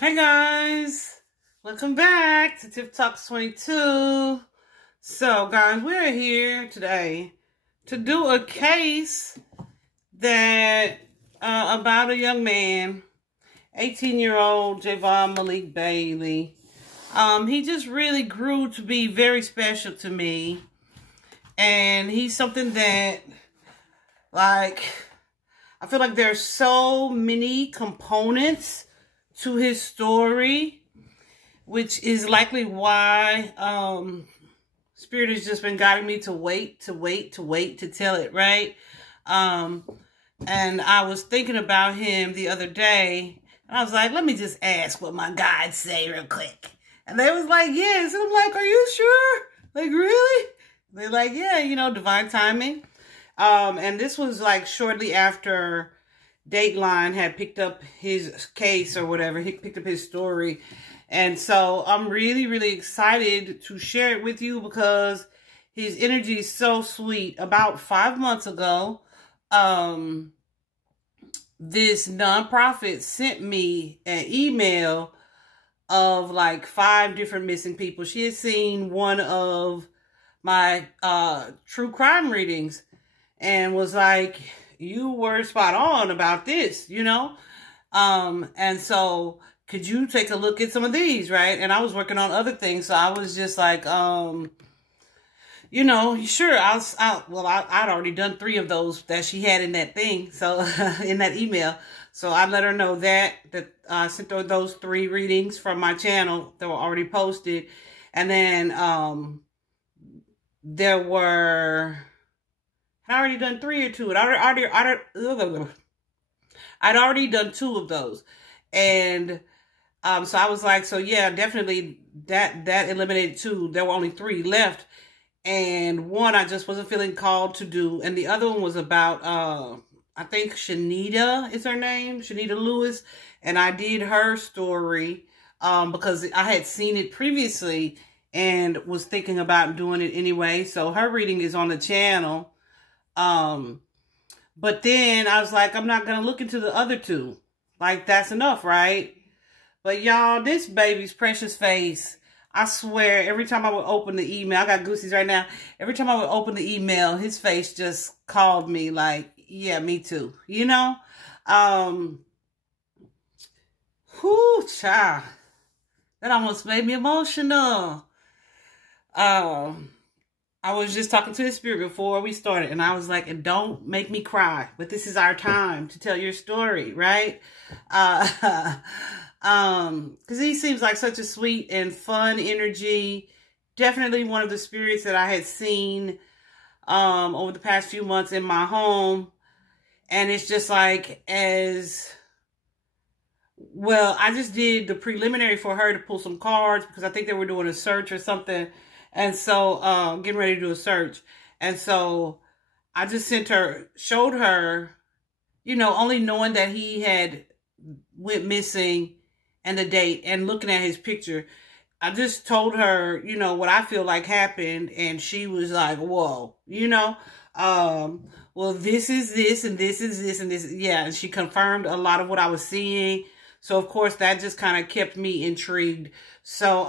Hey guys, welcome back to Tip Talks 22. So guys, we're here today to do a case that about a young man, 18-year-old Javon Malik Bailey. He just really grew to be very special to me, and he's something that, like, I feel like there's so many components to his story, which is likely why Spirit has just been guiding me to wait to tell it, right? And I was thinking about him the other day, and I was like, let me just ask what my guides say real quick. And they was like, yes. And I'm like, are you sure? Like, really? They're like, yeah, you know, divine timing. And this was like shortly after Dateline had picked up his case or whatever. He picked up his story. And so I'm really, really excited to share it with you because his energy is so sweet. About 5 months ago, this nonprofit sent me an email of like 5 different missing people. She had seen one of my true crime readings and was like, you were spot on about this, you know? And so could you take a look at some of these, right? And I was working on other things. So I was just like, you know, sure. I'd already done 3 of those that she had in that thing. So in that email. So I let her know that I sent her those 3 readings from my channel that were already posted. And then, there were, I'd already done 3 or 2. I'd already done 2 of those. And so I was like, so yeah, definitely that eliminated 2. There were only 3 left. And one I just wasn't feeling called to do. And the other one was about, I think Shanita is her name, Shanita Lewis. And I did her story because I had seen it previously and was thinking about doing it anyway. So her reading is on the channel. But then I was like, I'm not going to look into the other 2. Like, that's enough, right? But y'all, this baby's precious face, I swear, every time I would open the email, I got goosies right now. Every time I would open the email, his face just called me like, yeah, me too. You know? Whoo, child. That almost made me emotional. I was just talking to his spirit before we started, and I was like, and don't make me cry, but this is our time to tell your story, right? Because he seems like such a sweet and fun energy. Definitely one of the spirits that I had seen over the past few months in my home. And it's just like, as well, I just did the preliminary for her to pull some cards because I think they were doing a search or something. And so, getting ready to do a search. And so I just showed her, you know, only knowing that he had went missing and the date and looking at his picture. I just told her, you know, what I feel like happened. And she was like, whoa, you know, well, this is this and this is this and this. Yeah. And she confirmed a lot of what I was seeing. So of course that just kind of kept me intrigued. So,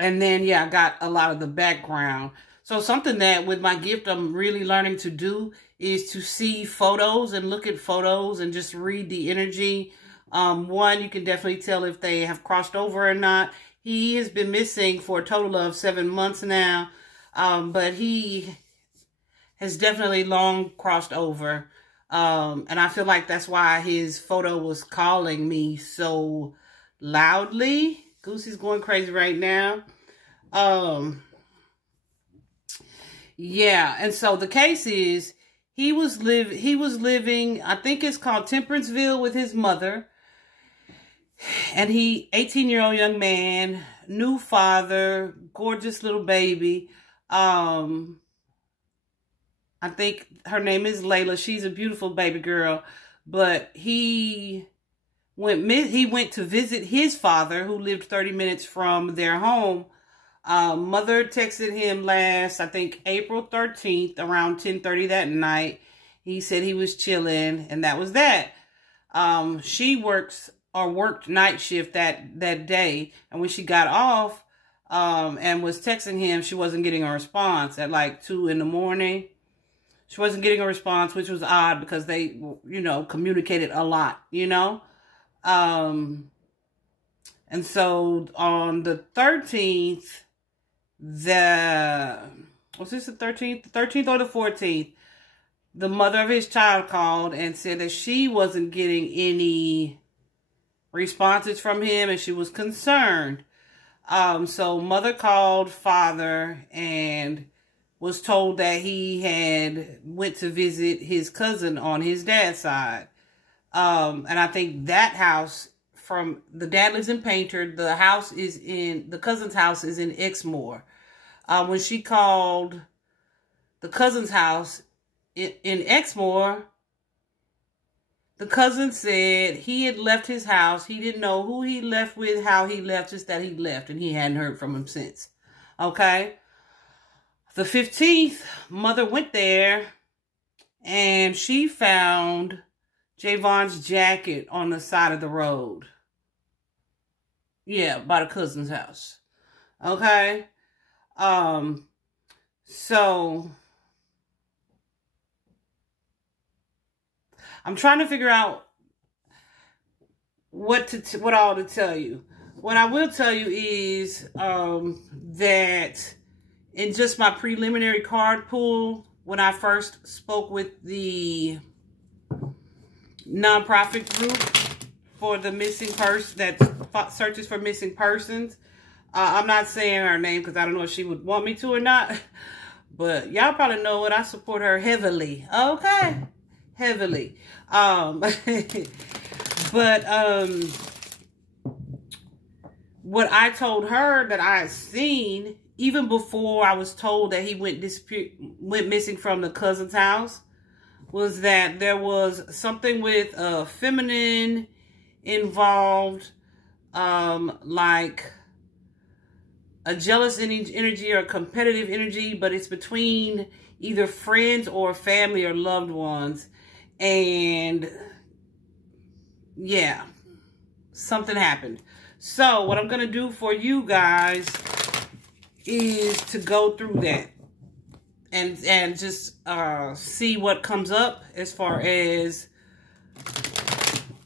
and then, yeah, I got a lot of the background. So something that with my gift I'm really learning to do is to see photos and look at photos and just read the energy. One, you can definitely tell if they have crossed over or not. He has been missing for a total of 7 months now. But he has definitely long crossed over. And I feel like that's why his photo was calling me so loudly. Goosey's going crazy right now. Yeah, and so the case is he was living, I think it's called Temperanceville, with his mother. And 18-year-old young man, new father, gorgeous little baby. I think her name is Layla. She's a beautiful baby girl, but he went to visit his father, who lived 30 minutes from their home. Mother texted him last, I think, April 13th, around 10:30 that night. He said he was chilling, and that was that. She works or worked night shift that day. And when she got off and was texting him, she wasn't getting a response at like 2 in the morning. She wasn't getting a response, which was odd because they, you know, communicated a lot, you know. And so on the 13th, was this the 13th? The 13th or the 14th, the mother of his child called and said that she wasn't getting any responses from him and she was concerned. So mother called father and was told that he had went to visit his cousin on his dad's side. And I think that house, from the dad lives in Painter, the cousin's house is in Exmore. When she called the cousin's house in Exmore, the cousin said he had left his house. He didn't know who he left with, how he left, just that he left, and he hadn't heard from him since. Okay? The 15th, mother went there, and she found Javon's jacket on the side of the road. Yeah, by the cousin's house. Okay? So I'm trying to figure out what all to tell you. What I will tell you is that in just my preliminary card pull, when I first spoke with the nonprofit group for the missing person that searches for missing persons, I'm not saying her name because I don't know if she would want me to or not, but y'all probably know it. I support her heavily. Okay, heavily. But what I told her that I had seen, even before I was told that he went missing from the cousin's house, was that there was something with feminine involved, like a jealous energy or competitive energy, but it's between either friends or family or loved ones. And yeah, something happened. So what I'm going to do for you guys is to go through that and just see what comes up as far as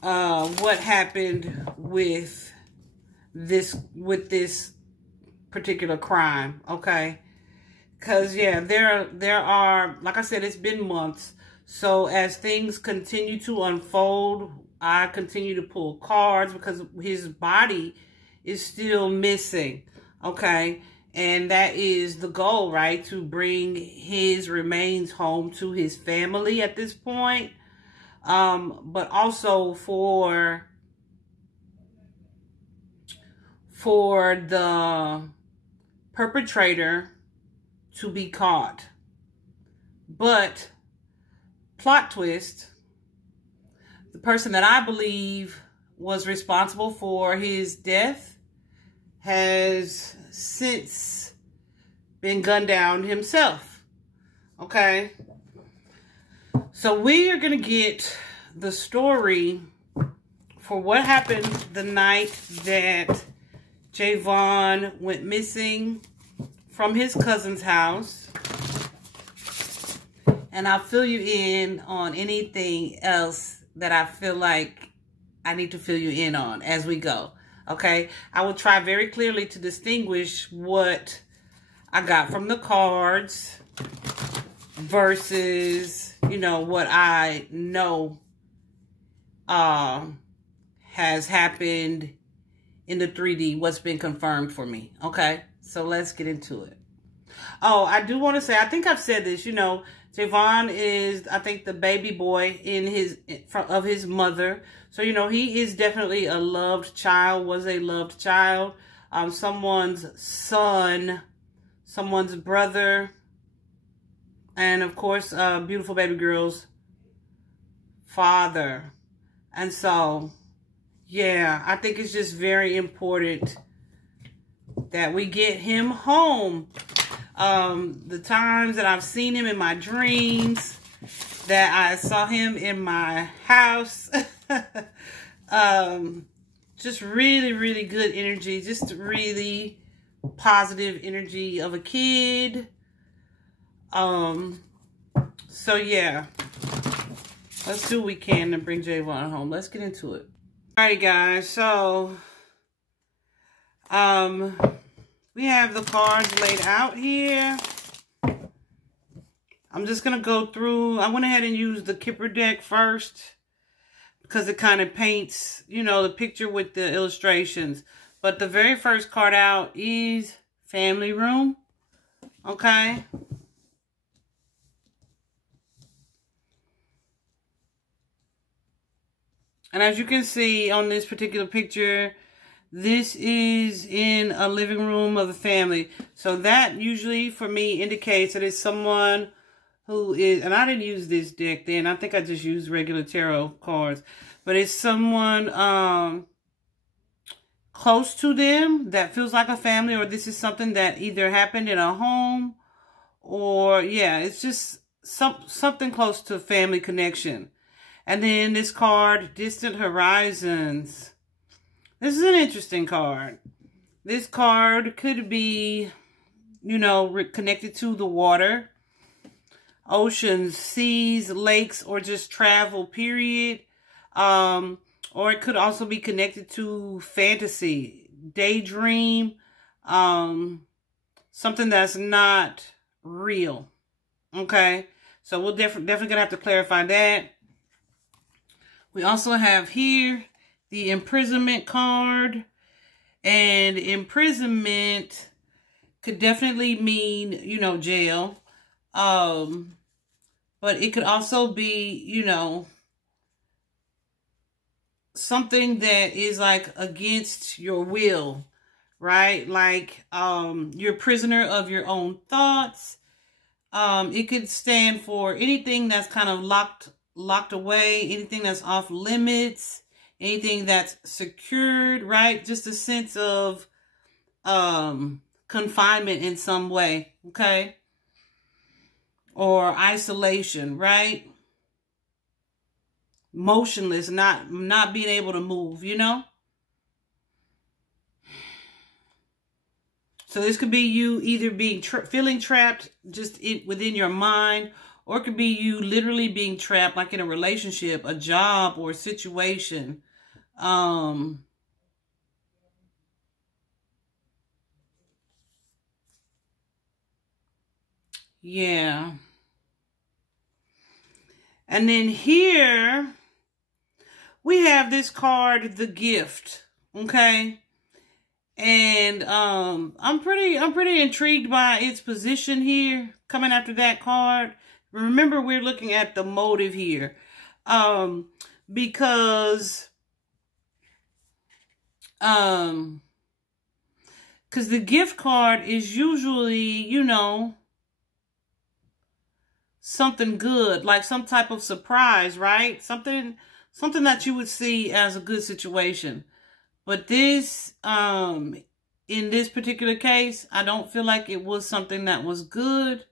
what happened with this particular crime. Okay, because yeah, there are, like I said, it's been months. So as things continue to unfold, I continue to pull cards because his body is still missing. Okay. And that is the goal, right? To bring his remains home to his family at this point. But also for the perpetrator to be caught. But, plot twist, the person that I believe was responsible for his death has since been gunned down himself. Okay? So we are going to get the story for what happened the night that Javon went missing from his cousin's house. And I'll fill you in on anything else that I feel like I need to fill you in on as we go. Okay? I will try very clearly to distinguish what I got from the cards versus, you know, what I know has happened in the 3D, what's been confirmed for me. Okay? So let's get into it. Oh, I do want to say, I think I've said this, you know, Javon is, I think, the baby boy of his mother. So, you know, he is definitely a loved child, was a loved child. Someone's son, someone's brother, and, of course, beautiful baby girl's father. And so, yeah, I think it's just very important that we get him home. The times that I've seen him in my dreams, that I saw him in my house, just really, really good energy. Just really positive energy of a kid. So yeah, let's do what we can to bring Javon home. Let's get into it. Alright guys, so we have the cards laid out here. I'm just gonna go through. I went ahead and used the Kipper deck first because it kind of paints, you know, the picture with the illustrations. But the very first card out is family room. Okay. And as you can see on this particular picture, this is in a living room of a family. So that usually for me indicates that it's someone who is, and I didn't use this deck then. I think I just used regular tarot cards. But it's someone close to them that feels like a family, or this is something that either happened in a home, or yeah, it's just something close to family connection. And then this card, Distant Horizons. This is an interesting card. This card could be, you know, connected to the water, oceans, seas, lakes, or just travel, period. Or it could also be connected to fantasy, daydream, something that's not real. Okay? So we'll definitely gonna have to clarify that. We also have here the imprisonment card, and imprisonment could definitely mean, you know, jail. But it could also be, you know, something that is like against your will, right? Like, you're a prisoner of your own thoughts. It could stand for anything that's kind of locked away, anything that's off limits, anything that's secured, right? Just a sense of confinement in some way, okay? Or isolation, right? Motionless, not being able to move, you know? So this could be you either being feeling trapped just within your mind, or it could be you literally being trapped, like in a relationship, a job, or a situation. Yeah. And then here we have this card, The Gift. Okay. And I'm pretty intrigued by its position here, coming after that card. Remember, we're looking at the motive here. Because the gift card is usually, you know, something good, like some type of surprise, right? Something that you would see as a good situation. But this, in this particular case, I don't feel like it was something that was good.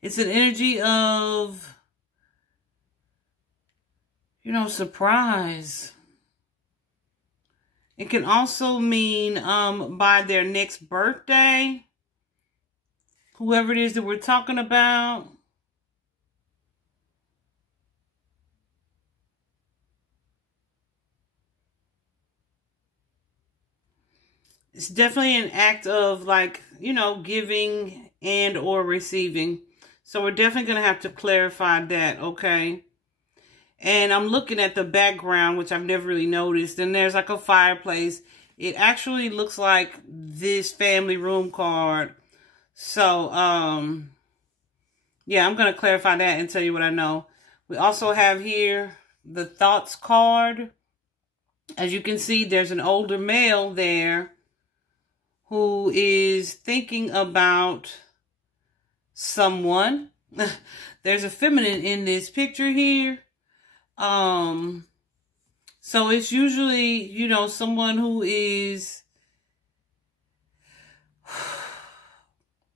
It's an energy of, you know, surprise. It can also mean by their next birthday, whoever it is that we're talking about. It's definitely an act of, like, you know, giving and or receiving. So we're definitely going to have to clarify that, okay? And I'm looking at the background, which I've never really noticed. And there's like a fireplace. It actually looks like this family room card. So, yeah, I'm going to clarify that and tell you what I know. We also have here the Thoughts card. As you can see, there's an older male there who is thinking about someone. There's a feminine in this picture here. So it's usually, you know, someone who is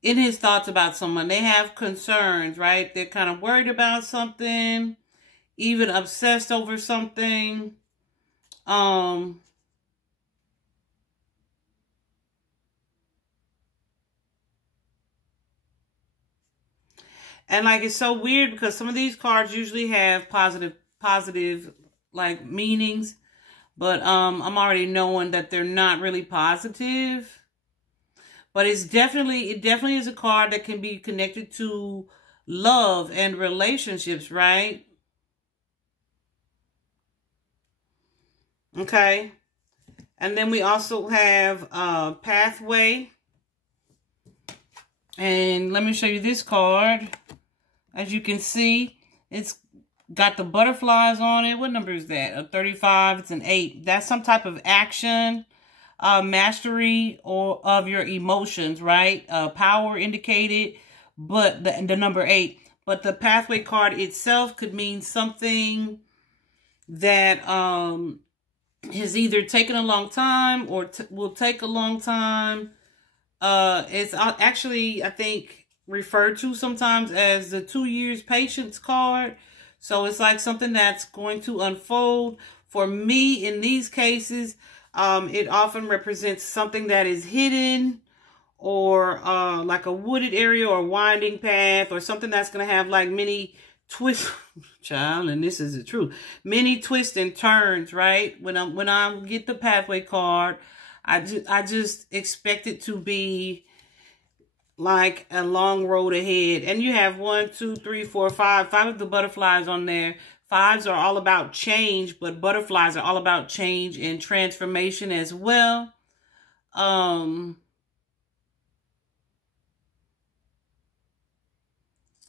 in his thoughts about someone. They have concerns, right? They're kind of worried about something. even obsessed over something. And like, it's so weird because some of these cards usually have positive like meanings, but I'm already knowing that they're not really positive. But it definitely is a card that can be connected to love and relationships, right? Okay. And then we also have Pathway. And let me show you this card. As you can see, it's got the butterflies on it. What number is that? A 35. It's an 8. That's some type of action, mastery or of your emotions, right? Power indicated, but the number 8. But the Pathway card itself could mean something that has either taken a long time or will take a long time. It's actually, I think, referred to sometimes as the 2 years patience card. So it's like something that's going to unfold. For me, in these cases, it often represents something that is hidden, or like a wooded area or winding path, or something that's going to have like many twists, child, and this is the truth, many twists and turns, right? When I get the Pathway card, I just expect it to be like a long road ahead. And you have 1, 2, 3, 4, 5 of the butterflies on there. 5s are all about change, but butterflies are all about change and transformation as well.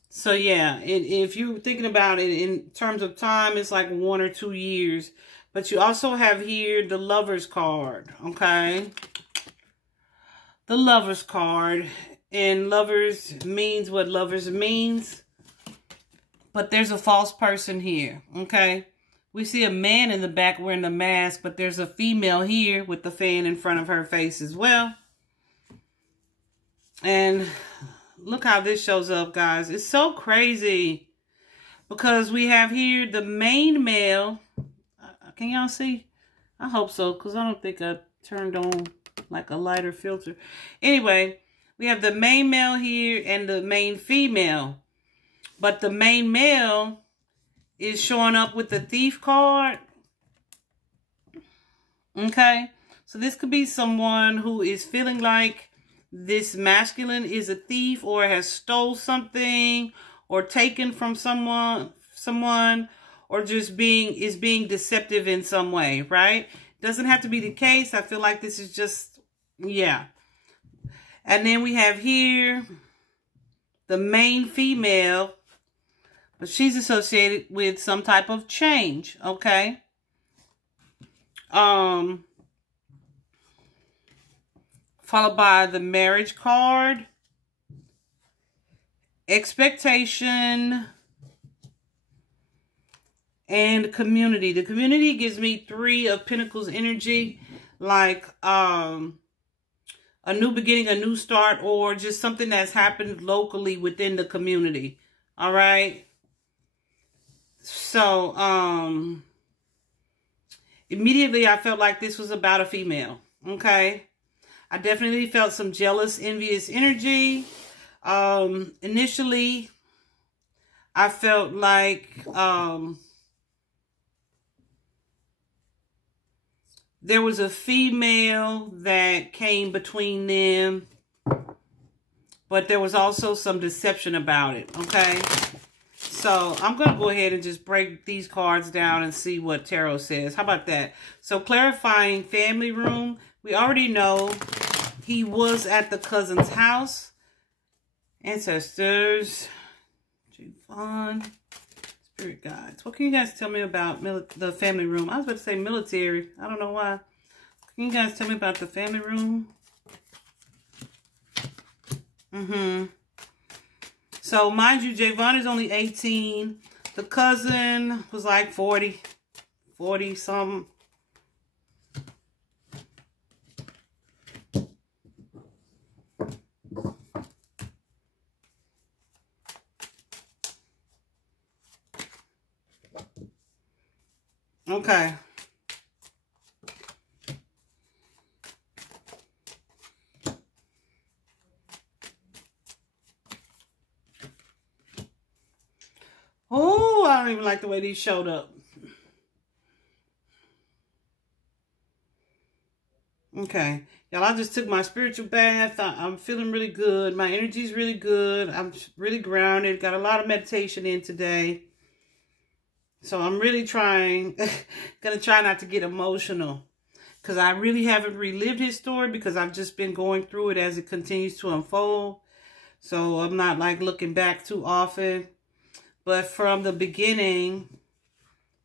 So yeah, if you're thinking about it in terms of time, it's like 1 or 2 years. But you also have here the Lovers card, okay? The Lovers card. And lovers means what lovers means. But there's a false person here, okay? We see a man in the back wearing the mask, but there's a female here with the fan in front of her face as well. And look how this shows up, guys. It's so crazy. Because we have here the main male. Can y'all see? I hope so, because I don't think I turned on like a lighter filter. Anyway, we have the main male here and the main female. But the main male is showing up with the Thief card. Okay? So this could be someone who is feeling like this masculine is a thief, or has stole something, or taken from someone, or just is being deceptive in some way, right? Doesn't have to be the case. I feel like this is just, yeah. And then we have here the main female, but she's associated with some type of change, okay? Followed by the Marriage card, Expectation, and Community. The Community gives me 3 of Pentacles energy, like a new beginning, a new start, or just something that's happened locally within the community. All right. So, immediately I felt like this was about a female. Okay. I definitely felt some jealous, envious energy. Initially, I felt like, there was a female that came between them, but there was also some deception about it, okay? So I'm going to go ahead and just break these cards down and see what tarot says. How about that? So clarifying family room. We already know he was at the cousin's house. Ancestors. Javon. Spirit guides. What can you guys tell me about the family room? I was about to say military. I don't know why. Can you guys tell me about the family room? So, mind you, Javon is only 18. The cousin was like 40 something. Okay. Oh, I don't even like the way these showed up. Okay. Y'all, I just took my spiritual bath. I'm feeling really good. My energy's really good. I'm really grounded. Got a lot of meditation in today. So I'm really trying, gonna try not to get emotional. Because I really haven't relived his story because I've just been going through it as it continues to unfold. So I'm not like looking back too often. But from the beginning,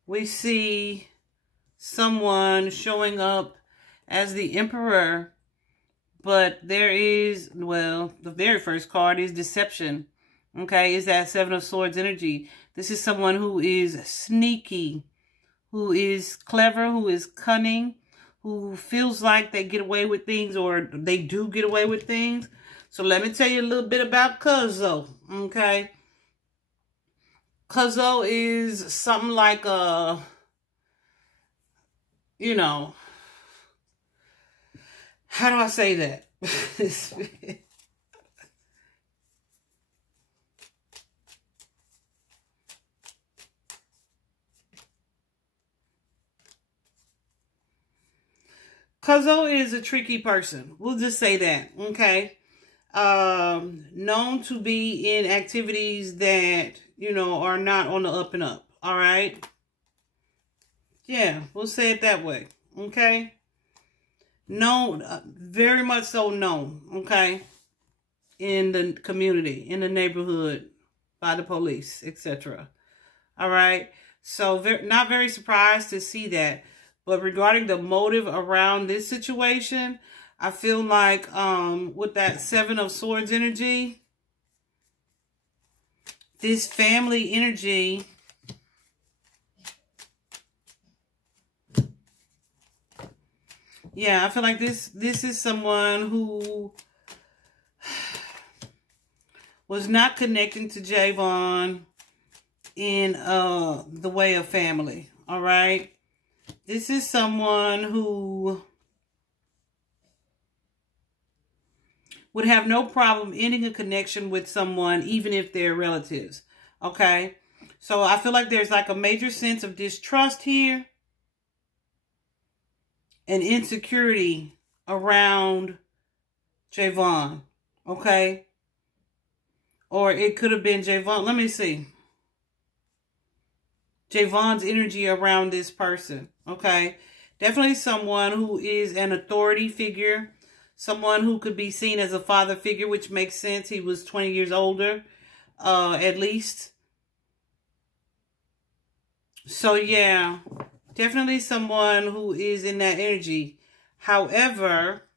we see someone showing up as the Emperor. But there is, well, the very first card is deception. Okay, is that Seven of Swords energy. This is someone who is sneaky, who is clever, who is cunning, who feels like they get away with things or they do get away with things. So let me tell you a little bit about Cuzzo, okay? Cuzzo is something like a, you know, how do I say that? Cuzzo is a tricky person. We'll just say that, okay? Known to be in activities that, you know, are not on the up and up, all right? Yeah, we'll say it that way, okay? Known, very much so known, okay? In the community, in the neighborhood, by the police, etc. All right? So, not very surprised to see that. But regarding the motive around this situation, I feel like with that Seven of Swords energy, this family energy, yeah, I feel like this is someone who was not connecting to Javon in the way of family, all right? This is someone who would have no problem ending a connection with someone, even if they're relatives, okay? So I feel like there's like a major sense of distrust here and insecurity around Javon, okay? Or it could have been Javon. Let me see. Javon's energy around this person, okay? Definitely someone who is an authority figure, someone who could be seen as a father figure, which makes sense. He was 20 years older, at least. So, yeah, definitely someone who is in that energy. However,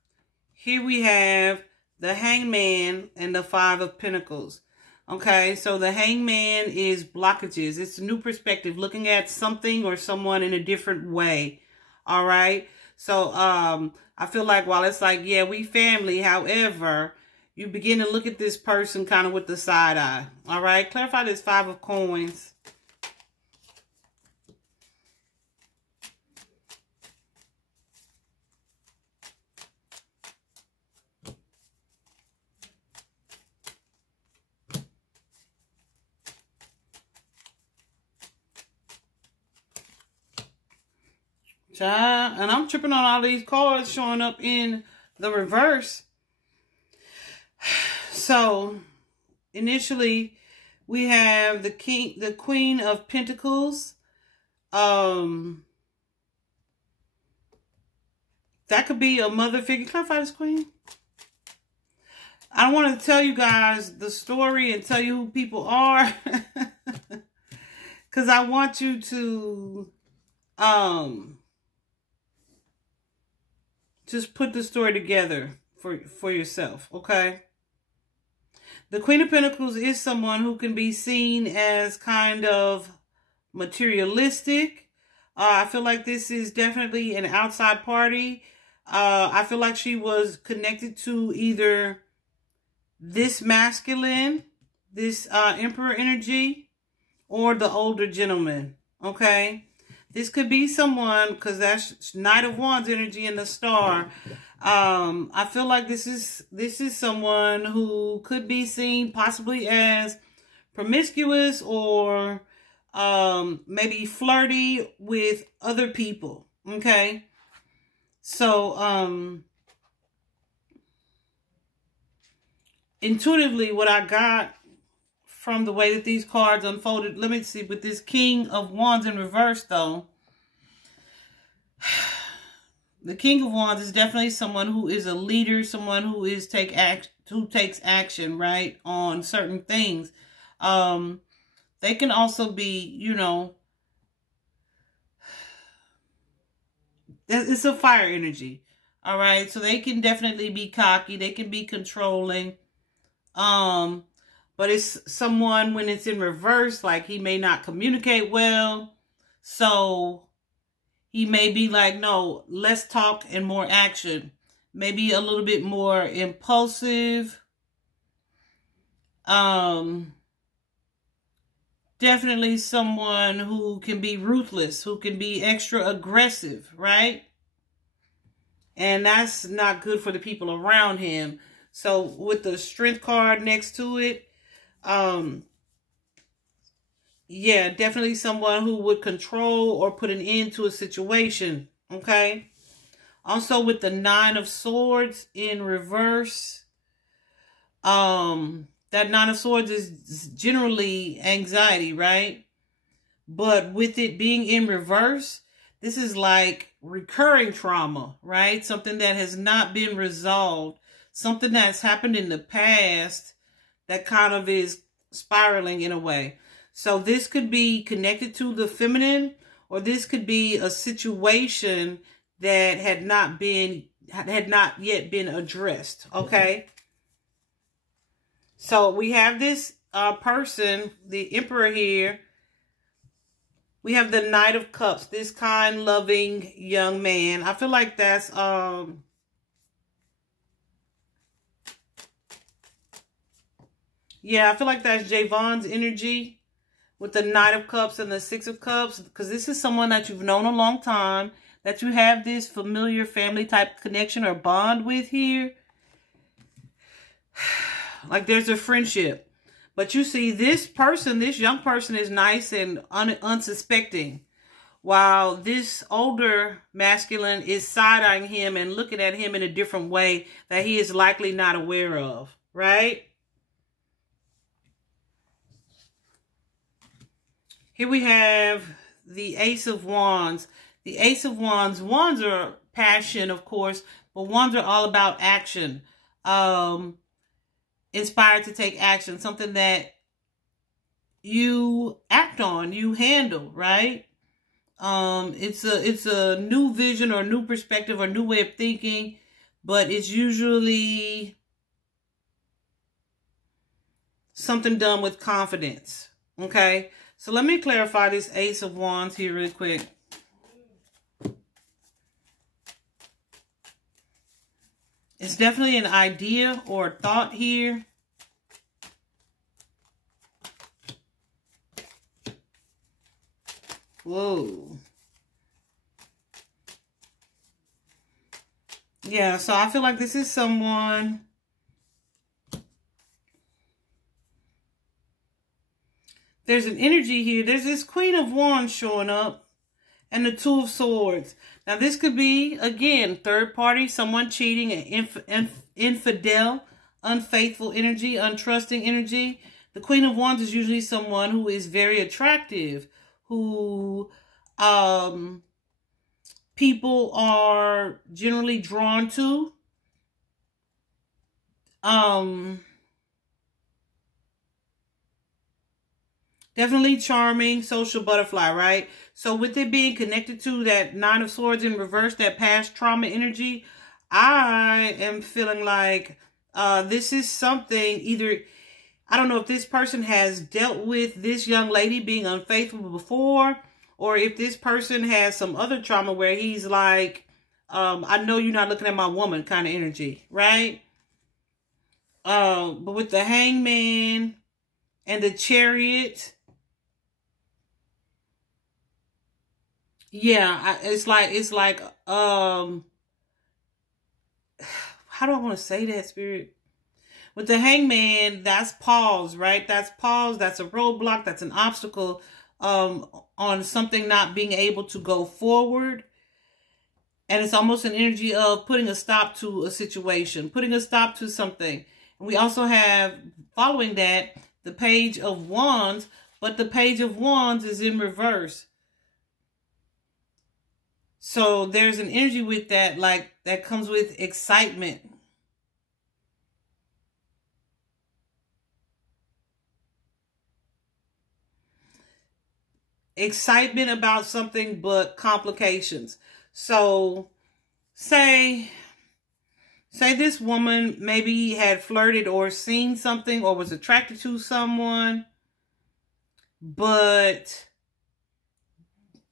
here we have the Hangman and the Five of Pentacles. Okay, so the Hangman is blockages. It's a new perspective, looking at something or someone in a different way. All right. So I feel like while it's like, yeah, we family, however, you begin to look at this person kind of with the side eye. All right. Clarify this Five of Coins. And I'm tripping on all these cards showing up in the reverse. So, initially, we have the Queen of Pentacles. That could be a mother figure. Clarify this, Queen. I don't want to tell you guys the story and tell you who people are. Because I want you to just put the story together for yourself, okay? The Queen of Pentacles is someone who can be seen as kind of materialistic. I feel like this is definitely an outside party. I feel like she was connected to either this masculine, this Emperor energy, or the older gentleman, okay? This could be someone, because that's Knight of Wands energy in the star. I feel like this is someone who could be seen possibly as promiscuous or maybe flirty with other people. Okay. So intuitively, what I got from the way that these cards unfolded, let me see, with this King of Wands in reverse though. The King of Wands is definitely someone who is a leader, someone who takes action, right, on certain things. They can also be, you know, it's a fire energy. All right. So they can definitely be cocky. They can be controlling. But it's someone, when it's in reverse, like he may not communicate well. So he may be like, no, less talk and more action. Maybe a little bit more impulsive. Definitely someone who can be ruthless, who can be extra aggressive, right? And that's not good for the people around him. So with the Strength card next to it, yeah, definitely someone who would control or put an end to a situation, okay? Also with the Nine of Swords in reverse, that Nine of Swords is generally anxiety, right? But with it being in reverse, this is like recurring trauma, right? Something that has not been resolved. Something that's happened in the past that kind of is spiraling in a way. So this could be connected to the feminine, or this could be a situation that had not yet been addressed, okay? So we have this person, the Emperor here. We have the Knight of Cups, this kind, loving young man. I feel like that's yeah, I feel like that's Javon's energy with the Knight of Cups and the Six of Cups, because this is someone that you've known a long time, that you have this familiar family type connection or bond with here. Like there's a friendship. But you see, this person, this young person is nice and unsuspecting, while this older masculine is side-eyeing him and looking at him in a different way that he is likely not aware of, right? Here we have the Ace of Wands. The Ace of Wands. Wands are passion, of course, but wands are all about action. Inspired to take action. Something that you act on, you handle, right? It's a new vision or new perspective or new way of thinking, but it's usually something done with confidence, okay? So let me clarify this Ace of Wands here really quick. It's definitely an idea or a thought here. Whoa. Yeah, so I feel like this is someone. There's an energy here. There's this Queen of Wands showing up and the Two of Swords. Now, this could be, again, third party, someone cheating, an infidel, unfaithful energy, untrusting energy. The Queen of Wands is usually someone who is very attractive, who people are generally drawn to. Definitely charming, social butterfly, right? So with it being connected to that Nine of Swords in reverse, that past trauma energy, I am feeling like this is something either, I don't know if this person has dealt with this young lady being unfaithful before, or if this person has some other trauma where he's like, I know you're not looking at my woman kind of energy, right? But with the Hangman and the Chariot, Yeah, it's like, how do I want to say that, Spirit? With the hangman, that's pause, right? That's pause. That's a roadblock. That's an obstacle on something not being able to go forward. And it's almost an energy of putting a stop to a situation, putting a stop to something. And we also have, following that, the Page of Wands, but the Page of Wands is in reverse. So there's an energy with that, like, that comes with excitement. Excitement about something, but complications. So say this woman maybe had flirted or seen something or was attracted to someone, but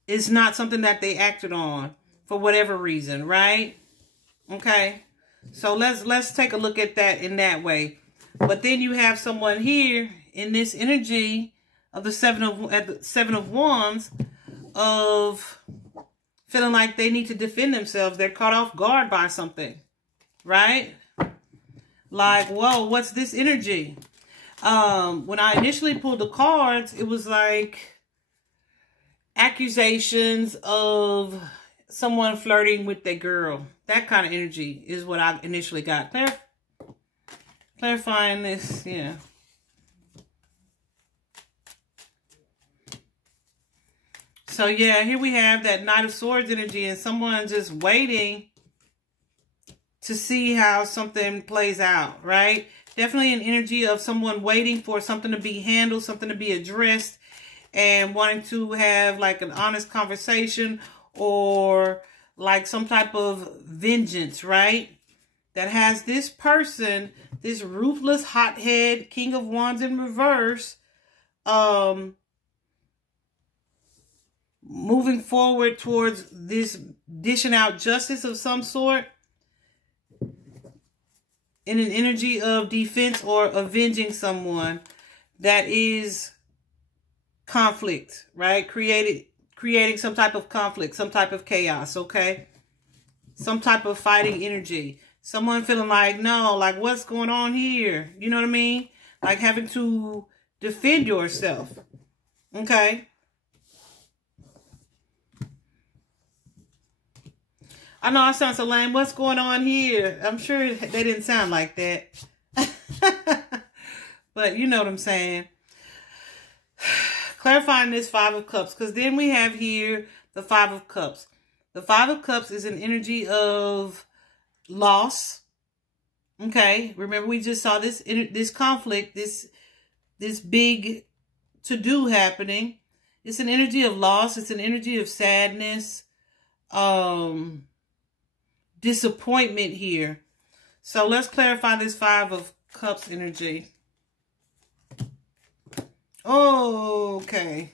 it's not something that they acted on for whatever reason, right? Okay. So let's take a look at that in that way. But then you have someone here in this energy of the Seven of Wands, of feeling like they need to defend themselves. They're caught off guard by something, right? Like, whoa, what's this energy? When I initially pulled the cards, it was like accusations of someone flirting with their girl. That kind of energy is what I initially got. Clarifying this, yeah. So, yeah, here we have that Knight of Swords energy and someone just waiting to see how something plays out, right? Definitely an energy of someone waiting for something to be handled, something to be addressed, and wanting to have like an honest conversation or like some type of vengeance, right? That has this person, this ruthless hothead, King of Wands in reverse, moving forward towards this dishing out justice of some sort in an energy of defense or avenging someone that is conflict, right? Creating some type of conflict, some type of chaos, okay? Some type of fighting energy. Someone feeling like, no, like what's going on here? You know what I mean? Like having to defend yourself, okay? I know I sound so lame. What's going on here? I'm sure they didn't sound like that. But you know what I'm saying. Clarifying this Five of Cups. Because then we have here the Five of Cups. The Five of Cups is an energy of loss. Okay. Remember we just saw this conflict, this big to-do happening. It's an energy of loss. It's an energy of sadness. Disappointment here. So let's clarify this Five of Cups energy. Okay.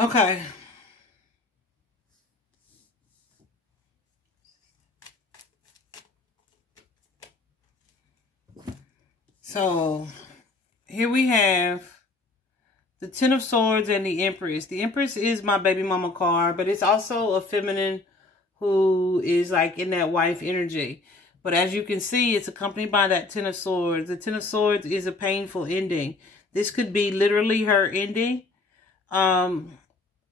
Okay. So here we have the Ten of Swords and the Empress. The Empress is my baby mama card, but it's also a feminine who is like in that wife energy. But as you can see, it's accompanied by that Ten of Swords. The Ten of Swords is a painful ending. This could be literally her ending.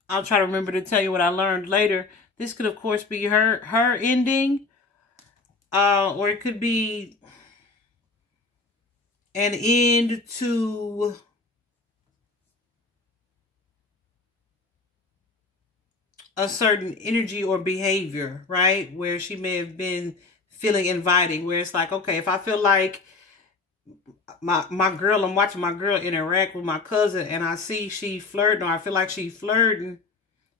I'll try to remember to tell you what I learned later. This could, of course, be her ending. Or it could be an end to a certain energy or behavior, right? Where she may have been feeling inviting, where it's like, okay, if I feel like my girl, I'm watching my girl interact with my cousin and I see she flirting or I feel like she flirting,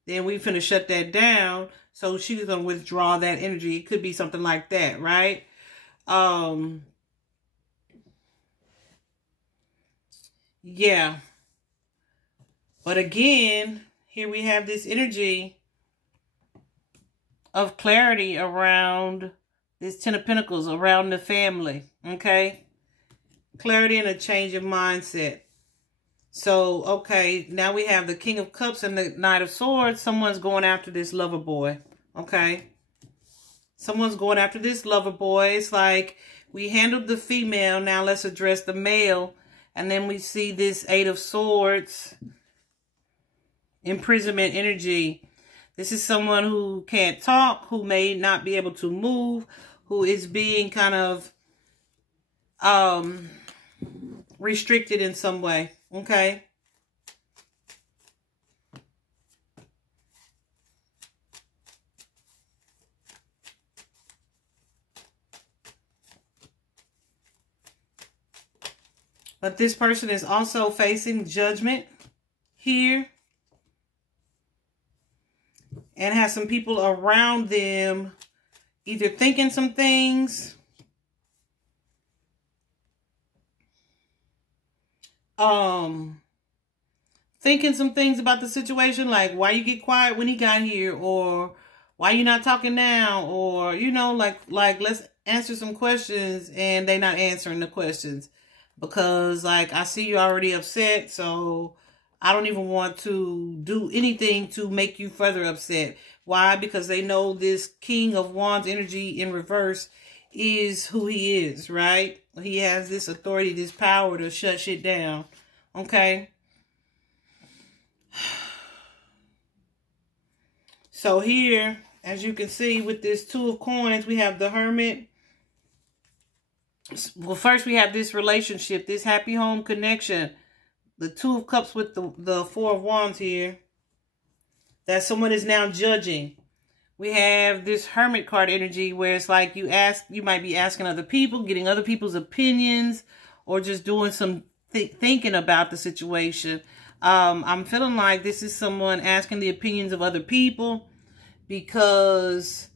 then we finna shut that down. So she's gonna withdraw that energy. It could be something like that, right? Yeah. But again, here we have this energy of clarity around this Ten of Pentacles, around the family, okay? Clarity and a change of mindset. So, okay, now we have the King of Cups and the Knight of Swords. Someone's going after this lover boy, okay? Someone's going after this lover boy. It's like we handled the female. Now let's address the male. And then we see this Eight of Swords, imprisonment energy. This is someone who can't talk, who may not be able to move, who is being kind of restricted in some way, okay? But this person is also facing judgment here. And has some people around them either thinking some things, thinking some things about the situation, like why you get quiet when he got here, or why you not talking now, or, you know, like let's answer some questions, and they not answering the questions because, like, I see you already upset, so I don't even want to do anything to make you further upset. Why? Because they know this King of Wands energy in reverse is who he is, right? He has this authority, this power to shut shit down, okay? So here, as you can see with this Two of Coins, we have the Hermit. Well, first we have this relationship, this happy home connection. The Two of Cups with the Four of Wands here. That someone is now judging. We have this Hermit card energy where it's like you might be asking other people, getting other people's opinions, or just doing some thinking about the situation. I'm feeling like this is someone asking the opinions of other people because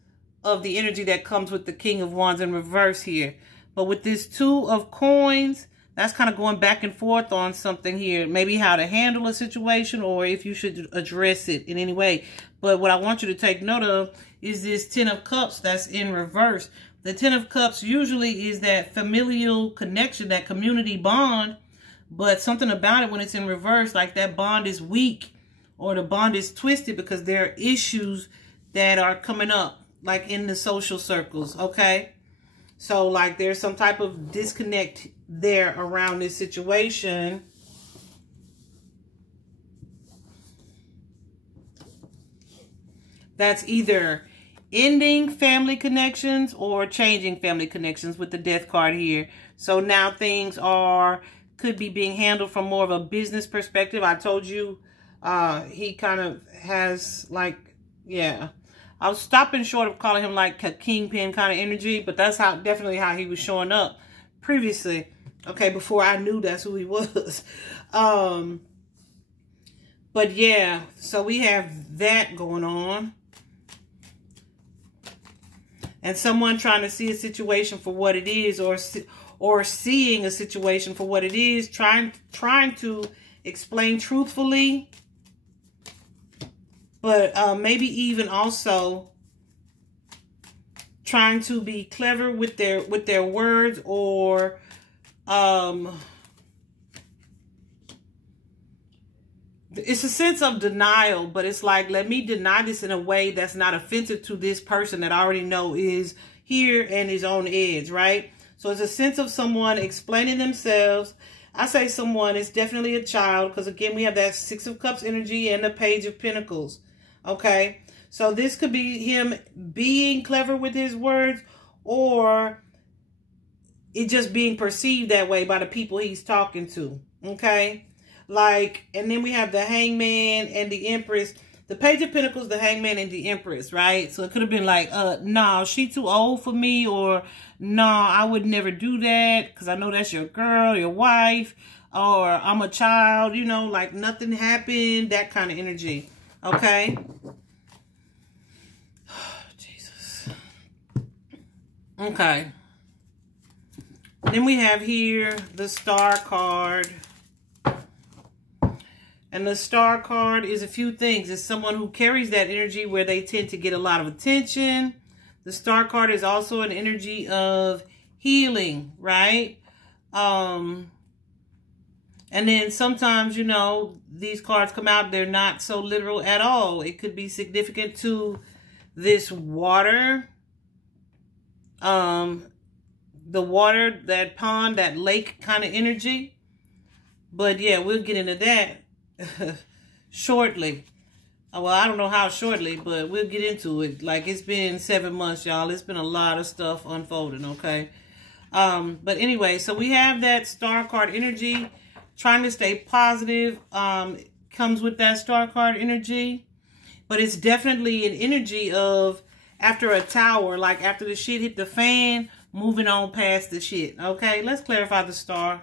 of the energy that comes with the King of Wands in reverse here. But with this Two of Coins, that's kind of going back and forth on something here. Maybe how to handle a situation, or if you should address it in any way. But what I want you to take note of is this Ten of Cups that's in reverse. The Ten of Cups usually is that familial connection, that community bond. But something about it when it's in reverse, like that bond is weak or the bond is twisted because there are issues that are coming up, like in the social circles, okay? So, like, there's some type of disconnect there around this situation. That's either ending family connections or changing family connections with the Death card here. So now things could be being handled from more of a business perspective. I told you he kind of has, like, yeah. I was stopping short of calling him like a kingpin kind of energy, but that's definitely how he was showing up previously. Okay, before I knew that's who he was. But yeah, so we have that going on. And someone trying to see a situation for what it is, or seeing a situation for what it is, trying to explain truthfully. But maybe even also trying to be clever with their words, or it's a sense of denial, but it's like, let me deny this in a way that's not offensive to this person that I already know is here and is on edge, right? So it's a sense of someone explaining themselves. I say someone, it's definitely a child, because again, we have that Six of Cups energy and the Page of Pentacles. Okay, so this could be him being clever with his words, or it just being perceived that way by the people he's talking to. Okay, like, and then we have the Hangman and the Empress. The Page of Pentacles, the Hangman, and the Empress, right? So it could have been like, no, she too old for me, or no, I would never do that because I know that's your girl, your wife, or I'm a child, you know, like nothing happened, that kind of energy. Okay. Jesus. Okay. Then we have here the Star card. And the Star card is a few things. It's someone who carries that energy where they tend to get a lot of attention. The Star card is also an energy of healing, right? And then sometimes, you know, these cards come out, they're not so literal at all. It could be significant to this water. The water, that pond, that lake kind of energy. But yeah, we'll get into that shortly. Well, I don't know how shortly, but we'll get into it. Like, it's been 7 months, y'all. It's been a lot of stuff unfolding, okay? But anyway, so we have that Star card energy, trying to stay positive. Comes with that Star card energy. But it's definitely an energy of after a tower, like after the shit hit the fan, moving on past the shit, okay? Let's clarify the Star.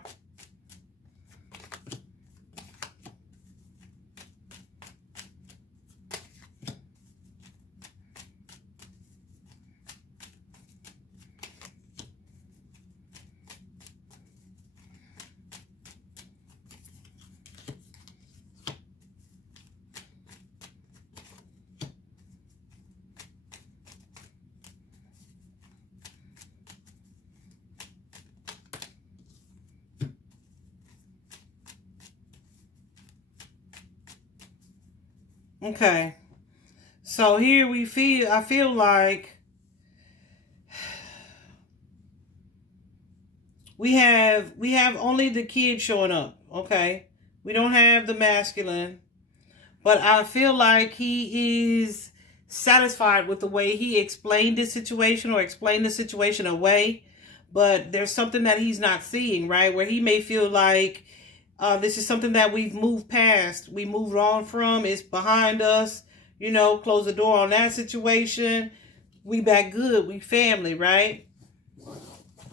Okay, so here I feel like we have only the kid showing up, okay? We don't have the masculine, but I feel like he is satisfied with the way he explained this situation or explained the situation away, but there's something that he's not seeing, right? Where he may feel like this is something that we've moved past. We moved on from. It's behind us. You know, close the door on that situation. We back good. We family, right?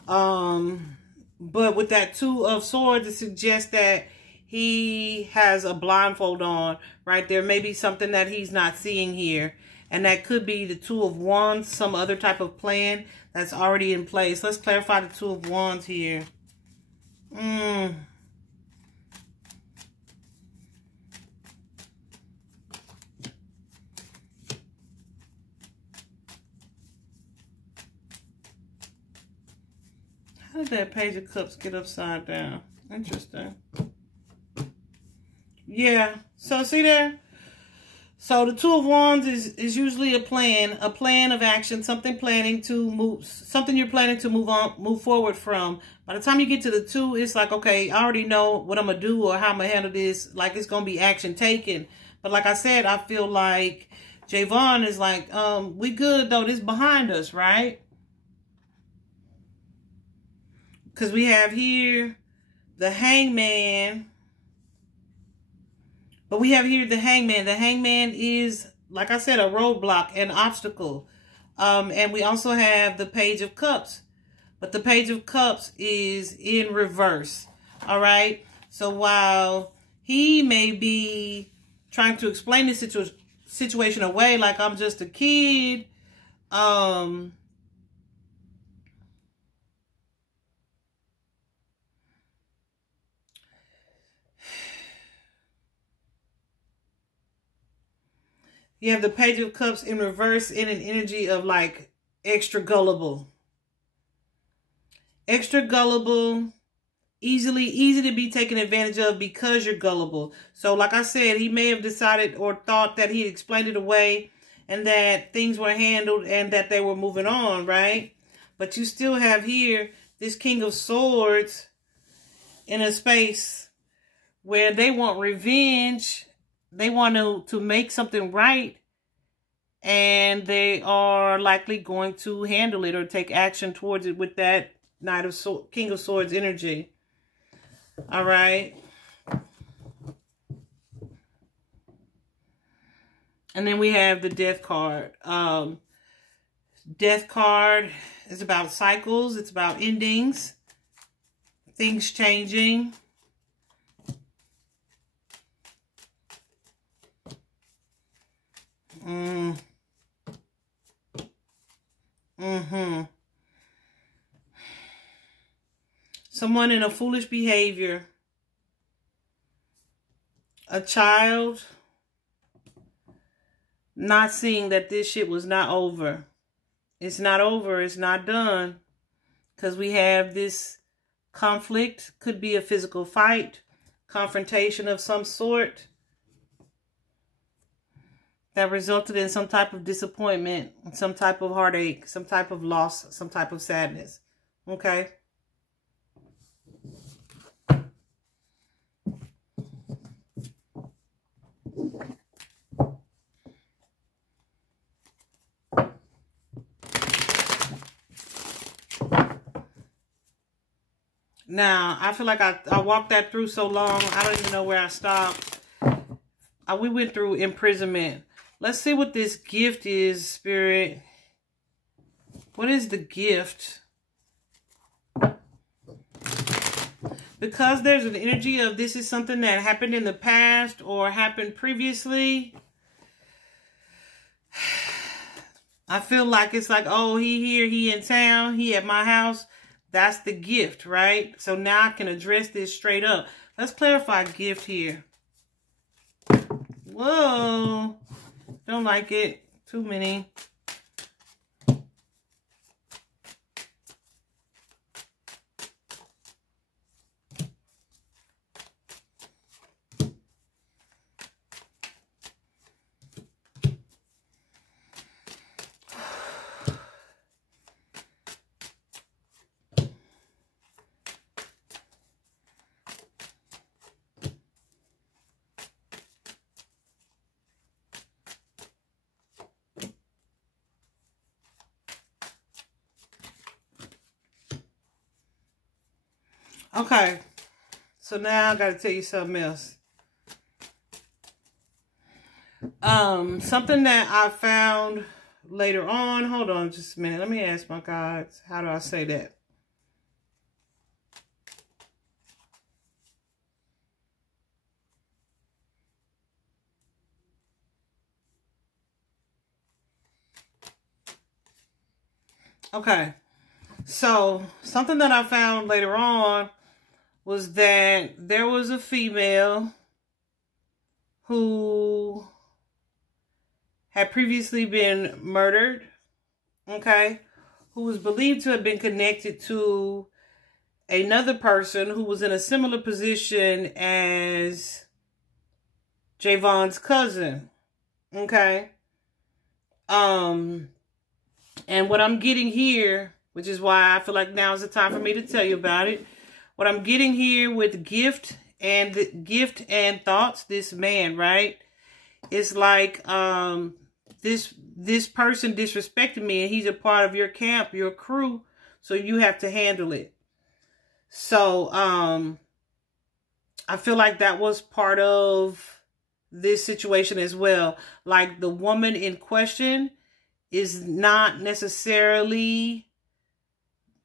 But with that Two of Swords, it suggests that he has a blindfold on, right? There may be something that he's not seeing here. And that could be the Two of Wands, some other type of plan that's already in place. Let's clarify the Two of Wands here. How did that Page of Cups get upside down? Interesting. Yeah. So see there? So the Two of Wands is usually a plan of action, something you're planning to move forward from. By the time you get to the two, it's like, okay, I already know what I'm gonna do or how I'm gonna handle this. Like, it's gonna be action taken. But like I said, I feel like Javon is like, we good though, this behind us, right? Because we have here the Hangman. But we have here the Hangman. The Hangman is, like I said, a roadblock, an obstacle. And we also have the Page of Cups. But the Page of Cups is in reverse. All right? So while he may be trying to explain the situation away like I'm just a kid, you have the Page of Cups in reverse in an energy of like extra gullible. Extra gullible, easy to be taken advantage of because you're gullible. So like I said, he may have decided or thought that he explained it away and that things were handled and that they were moving on, right? But you still have here this King of Swords in a space where they want revenge. They want to make something right, and they are likely going to handle it or take action towards it with that King of Swords energy. All right. And then we have the Death card. Death card is about cycles. It's about endings, things changing. Mm. Mm-hmm. Someone in a foolish behavior. A child not seeing that this shit was not over. It's not over. It's not done. Because we have this conflict. Could be a physical fight. Confrontation of some sort. That resulted in some type of disappointment. Some type of heartache. Some type of loss. Some type of sadness. Okay? Now, I feel like I walked that through so long, I don't even know where I stopped. We went through imprisonment. Let's see what this gift is, Spirit. What is the gift? Because there's an energy of this is something that happened in the past or happened previously. I feel like it's like, oh, he here, he in town, he at my house. That's the gift, right? So now I can address this straight up. Let's clarify gift here. Whoa. Don't like it. Too many. Okay, so now I gotta tell you something else. Something that I found later on. Hold on just a minute. Let me ask my guides. How do I say that? Okay, so something that I found later on was that there was a female who had previously been murdered, okay, who was believed to have been connected to another person who was in a similar position as Javon's cousin, okay? And what I'm getting here, which is why I feel like now is the time for me to tell you about it. What I'm getting here with gift and thoughts, this man, right? It's like this person disrespected me and he's a part of your camp, your crew, so you have to handle it. So I feel like that was part of this situation as well. Like the woman in question is not necessarily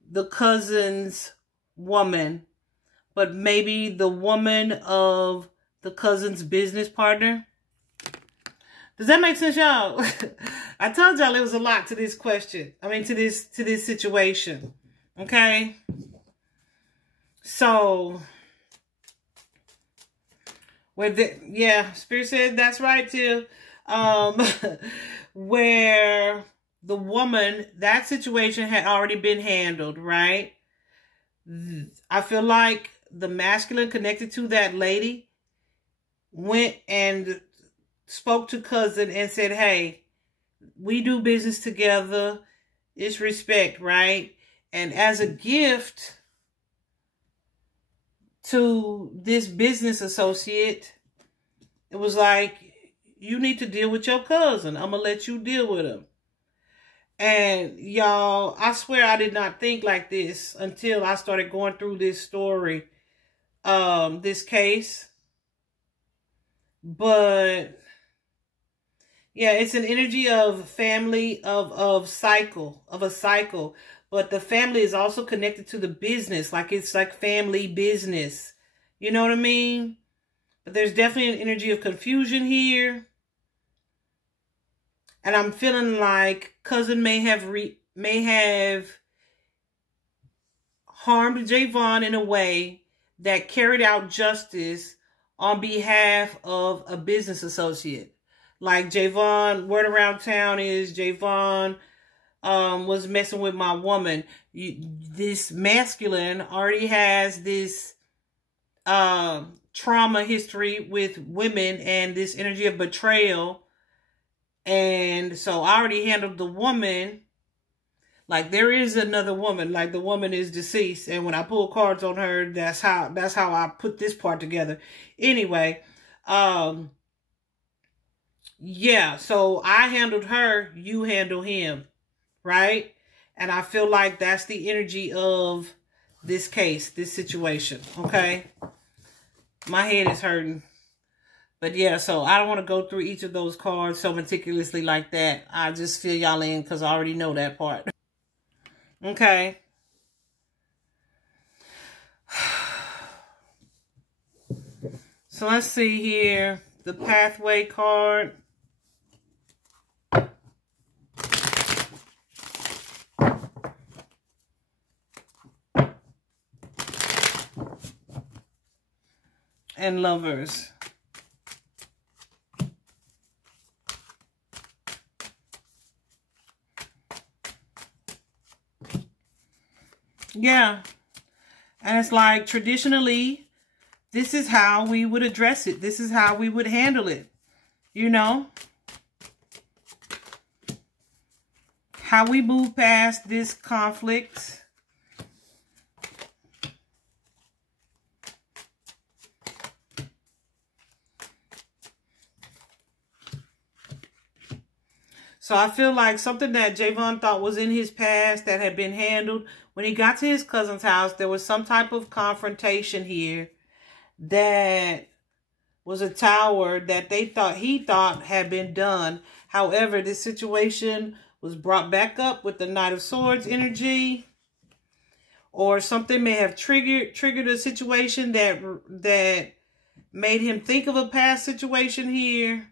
the cousin's woman, but maybe the woman of the cousin's business partner. Does that make sense, y'all? I told y'all it was a lot to this question. I mean, to this situation. Okay? So, yeah, Spirit said that's right too. Where the woman, that situation had already been handled, right? I feel like the masculine connected to that lady went and spoke to cousin and said, hey, we do business together. It's respect, right? And as a gift to this business associate, it was like, you need to deal with your cousin. I'm going to let you deal with him. And y'all, I swear I did not think like this until I started going through this story, this case. But yeah, it's an energy of family, of a cycle. But the family is also connected to the business. Like it's like family business. You know what I mean? But there's definitely an energy of confusion here. And I'm feeling like cousin may have harmed Javon in a way that carried out justice on behalf of a business associate. Like Javon, word around town is Javon was messing with my woman. This masculine already has this trauma history with women and this energy of betrayal. And so I already handled the woman. Like there is another woman, like the woman is deceased. And when I pull cards on her, that's how I put this part together. Anyway, yeah, so I handled her, you handle him, right? And I feel like that's the energy of this case, this situation, okay? My head is hurting. But yeah, so I don't want to go through each of those cards so meticulously like that. I just fill y'all in because I already know that part. Okay. So let's see here. The pathway card. And lovers. Yeah. And it's like traditionally, this is how we would address it. This is how we would handle it. You know? How we move past this conflict. So I feel like something that Javon thought was in his past that had been handled. When he got to his cousin's house, there was some type of confrontation here that was a tower that he thought had been done. However, this situation was brought back up with the Knight of Swords energy. Or something may have triggered a situation that made him think of a past situation here.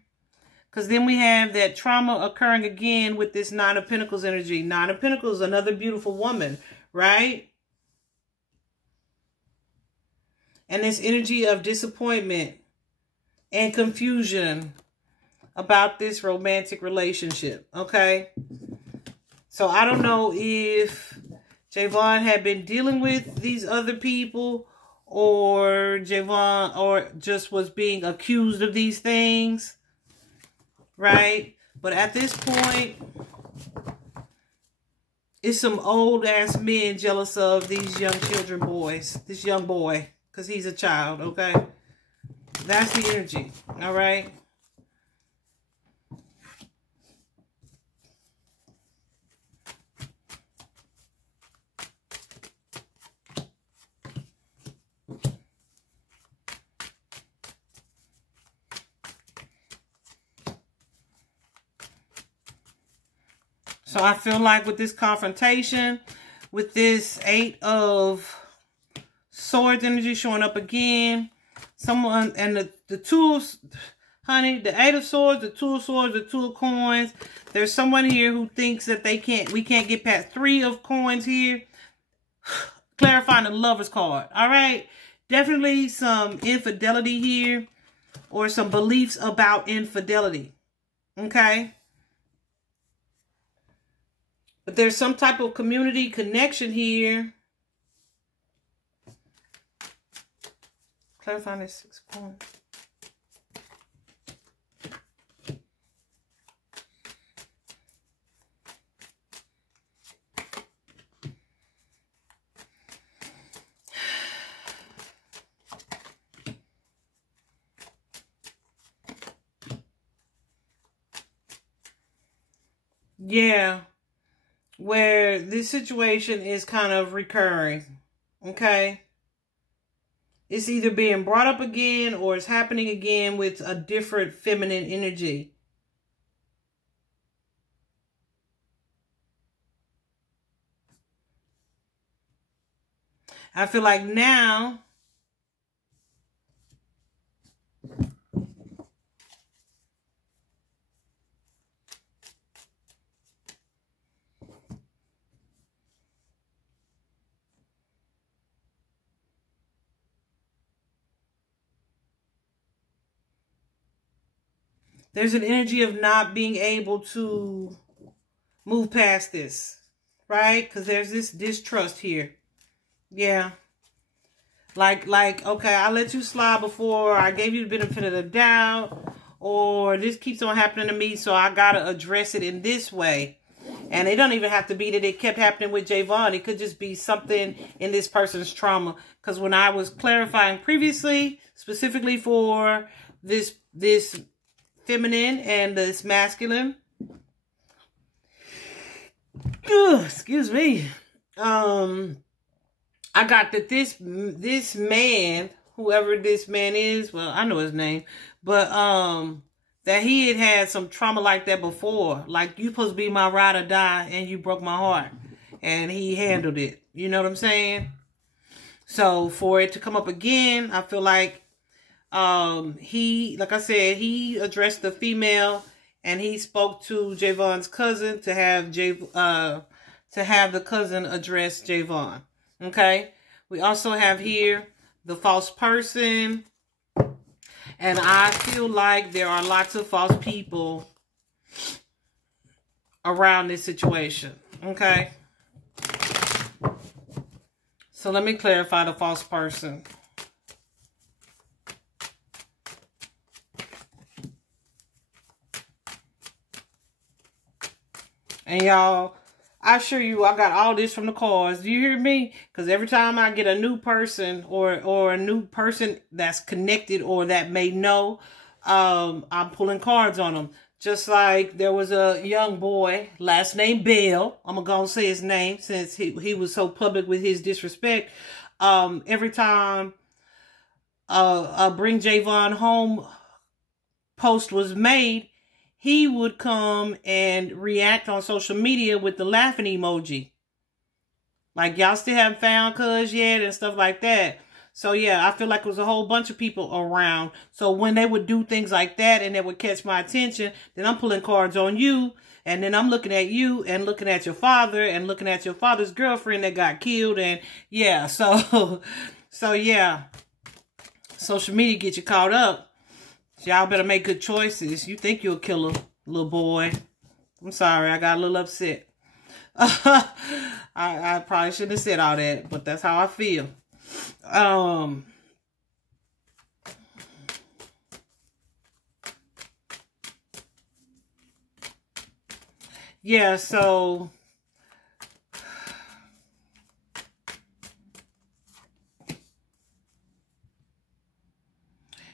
Because then we have that trauma occurring again with this Nine of Pentacles energy. Nine of Pentacles, another beautiful woman, right? And this energy of disappointment and confusion about this romantic relationship, okay? So I don't know if Javon had been dealing with these other people or Javon or just was being accused of these things. Right? But at this point, it's some old ass men jealous of these young children boys. This young boy. Because he's a child, okay? That's the energy. Alright? So I feel like with this confrontation, with this Eight of Swords energy showing up again, someone, and the tools, honey, the Eight of Swords, the Two of Swords, the Two of Coins. There's someone here who thinks that we can't get past Three of Coins here. Clarifying the Lover's card, all right? Definitely some infidelity here or some beliefs about infidelity, okay? But there's some type of community connection here. Clarifying this 6 of Coins. Yeah. Where this situation is kind of recurring, okay? It's either being brought up again or it's happening again with a different feminine energy. I feel like now there's an energy of not being able to move past this, right? Because there's this distrust here. Yeah. Like, okay, I let you slide before, I gave you the benefit of the doubt, or this keeps on happening to me, so I gotta address it in this way. And it don't even have to be that it kept happening with Javon. It could just be something in this person's trauma. Because when I was clarifying previously, specifically for this feminine and this masculine, excuse me, I got that this man, whoever this man is, well, I know his name, but that he had some trauma like that before. Like, you supposed to be my ride or die, and you broke my heart, and he handled it. You know what I'm saying? So for it to come up again, I feel like like I said, he addressed the female, and he spoke to Javon's cousin to have the cousin address Javon. Okay, we also have here the false person, and I feel like there are lots of false people around this situation. Okay, so let me clarify the false person. And y'all, I assure you, I got all this from the cards. Do you hear me? Because every time I get a new person or a new person that's connected or that may know, I'm pulling cards on them. Just like there was a young boy, last name Bell. I'm going to say his name since he was so public with his disrespect. Every time a Bring Javon Home post was made, he would come and react on social media with the laughing emoji. Like, y'all still haven't found cuz yet and stuff like that. So, yeah, I feel like it was a whole bunch of people around. So, when they would do things like that and they would catch my attention, then I'm pulling cards on you. And then I'm looking at you and looking at your father and looking at your father's girlfriend that got killed. And, yeah, so yeah, social media get you caught up. Y'all better make good choices. You think you're a killer, little boy. I'm sorry, I got a little upset. I probably shouldn't have said all that, but that's how I feel. Yeah, so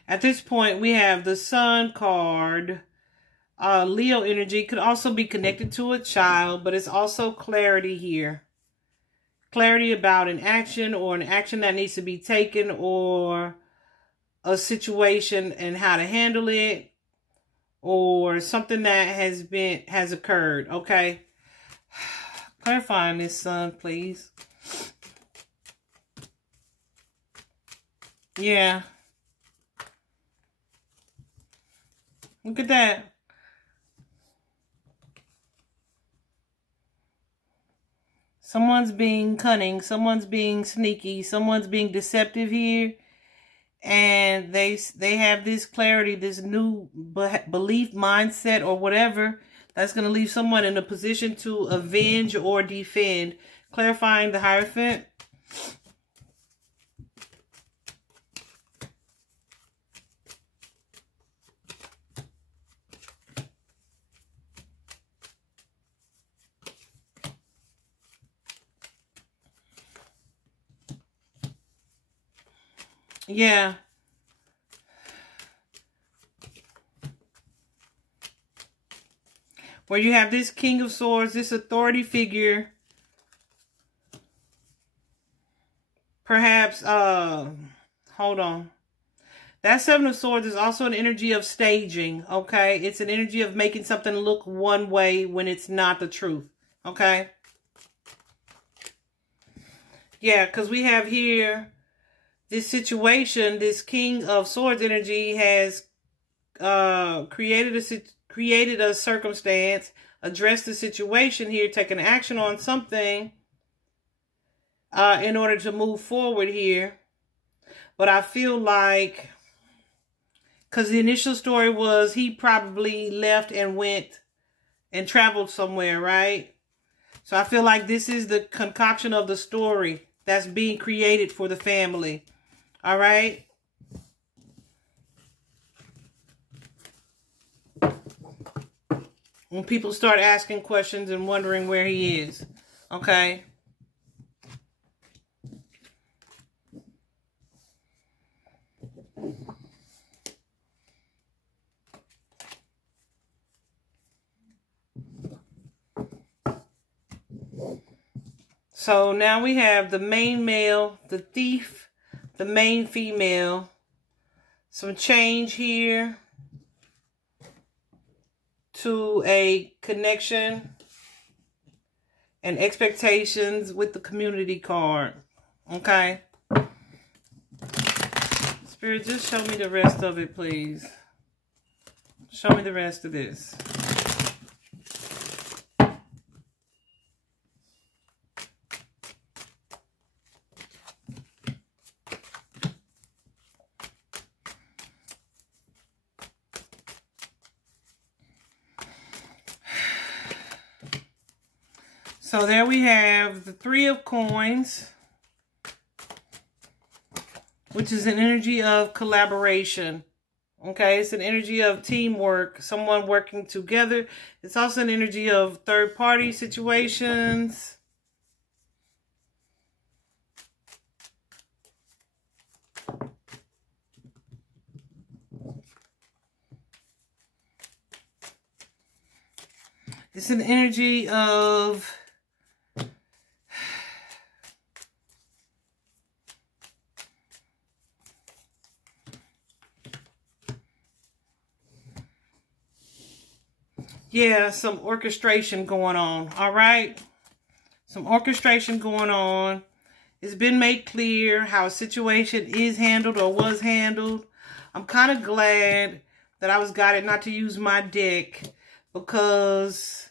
at this point, we have the Sun card. Leo energy could also be connected to a child, but it's also clarity here. Clarity about an action or an action that needs to be taken or a situation and how to handle it or something that has occurred. Okay. Clarifying this, Sun, please. Yeah. Look at that. Someone's being cunning. Someone's being sneaky. Someone's being deceptive here. And they have this clarity, this new belief, mindset, or whatever that's going to leave someone in a position to avenge or defend. Clarifying the Hierophant. Yeah. Where you have this King of Swords, this authority figure. Perhaps, hold on. That Seven of Swords is also an energy of staging, okay? It's an energy of making something look one way when it's not the truth, okay? Yeah, because we have here this situation, this King of Swords energy has created a circumstance, addressed the situation here, taken action on something in order to move forward here. But I feel like, Because the initial story was he probably left and went and traveled somewhere, right? So I feel like this is the concoction of the story that's being created for the family. All right? When people start asking questions and wondering where he is. Okay? So now we have the main male, the thief, the main female. Some change here to a connection and expectations with the community card. Okay? Spirit, just show me the rest of it, please. Show me the rest of this. So there we have the Three of Coins, which is an energy of collaboration. Okay, it's an energy of teamwork, someone working together. It's also an energy of third-party situations. It's an energy of some orchestration going on. All right. Some orchestration going on. It's been made clear how a situation is handled or was handled. I'm kind of glad that I was guided not to use my deck because,